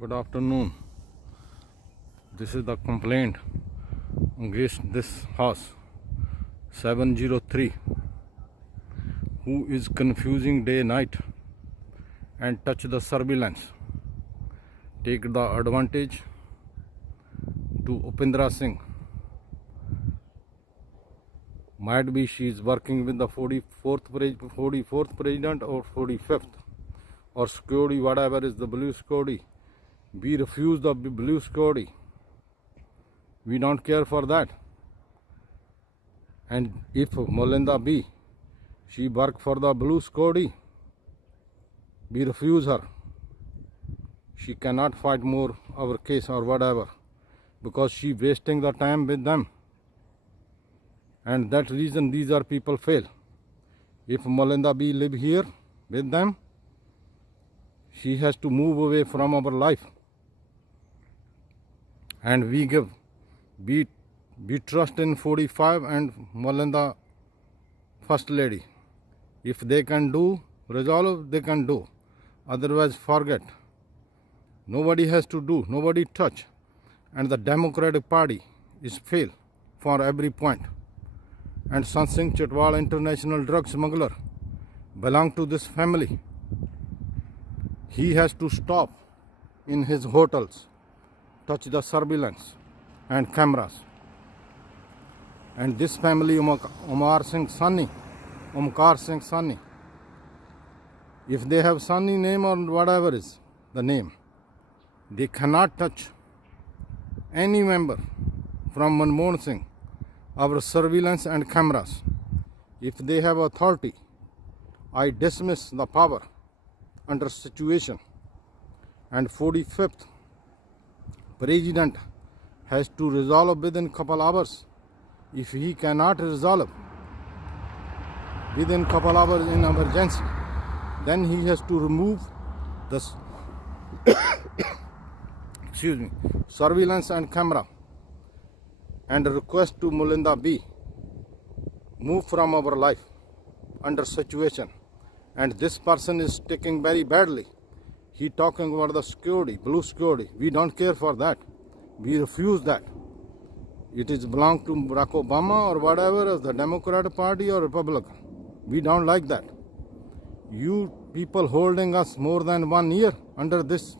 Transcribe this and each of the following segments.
Good afternoon. This is the complaint against this house 703 who is confusing day night and touch the surveillance, take the advantage to Upendra Singh. Might be she is working with the 44th president or 45th or security, whatever is the blue security. We refuse the blue security. We don't care for that. And if Melinda B, she work for the blue security, we refuse her. She cannot fight more our case or whatever because she wasting the time with them. And that reason these are people fail. If Melinda B live here with them, she has to move away from our life. And we trust in 45 and Melinda First Lady. If they can do, resolve, they can do. Otherwise, forget. Nobody has to do, nobody touch. And the Democratic Party is fail for every point. And Singh Chitwal, international drug smuggler, belong to this family. He has to stop in his hotels, touch the surveillance and cameras. And this family, Omkar Singh Sani, if they have Sani name or whatever is the name, they cannot touch any member from Manmohan Singh, our surveillance and cameras. If they have authority, I dismiss the power under situation. And 45th president has to resolve within couple hours. If he cannot resolve within couple hours in emergency, then he has to remove the surveillance and camera and request to Melinda B move from our life under situation. And this person is taking very badly. He talking about the security, blue security. We don't care for that. We refuse that. It is belong to Barack Obama or whatever, the Democratic Party or Republican. We don't like that. You people holding us more than 1 year under this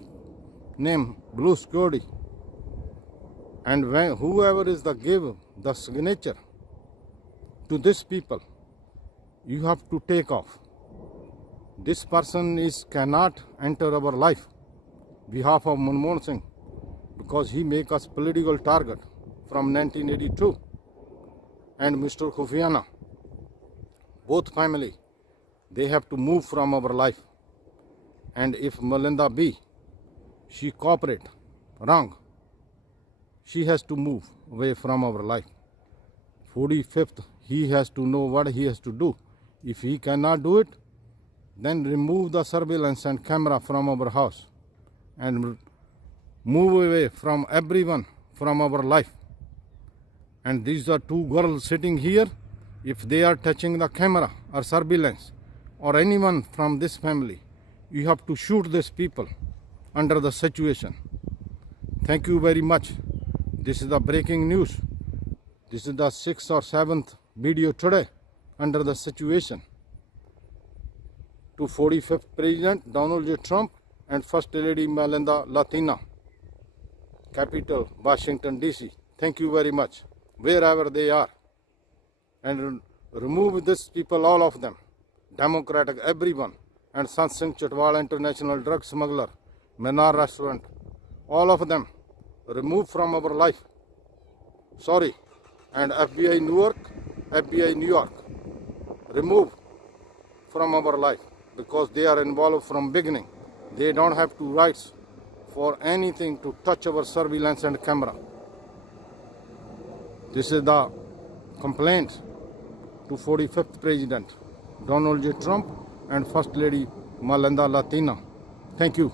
name, blue security. And whoever is the give the signature to this people, you have to take off. This person cannot enter our life behalf of Manmohan Singh because he make us political target from 1982. And Mr. Khufiana, both family, they have to move from our life. And if Melinda B, she cooperate wrong, she has to move away from our life. 45th, he has to know what he has to do. If he cannot do it, then remove the surveillance and camera from our house and move away from everyone from our life. And these are two girls sitting here. If they are touching the camera or surveillance or anyone from this family, you have to shoot these people under the situation. Thank you very much. This is the breaking news. This is the 6th or 7th video today under the situation. To 45th President Donald J. Trump and First Lady Melinda Latina, capital Washington DC. Thank you very much, wherever they are. And remove these people, all of them, Democratic, everyone, and Singh Chitwal, international drug smuggler, Menar restaurant, all of them, remove from our life. Sorry. And FBI New York, remove from our life. Because they are involved from beginning. They don't have two rights for anything to touch our surveillance and camera. This is the complaint to 45th President Donald J. Trump and First Lady Melinda Latina. Thank you.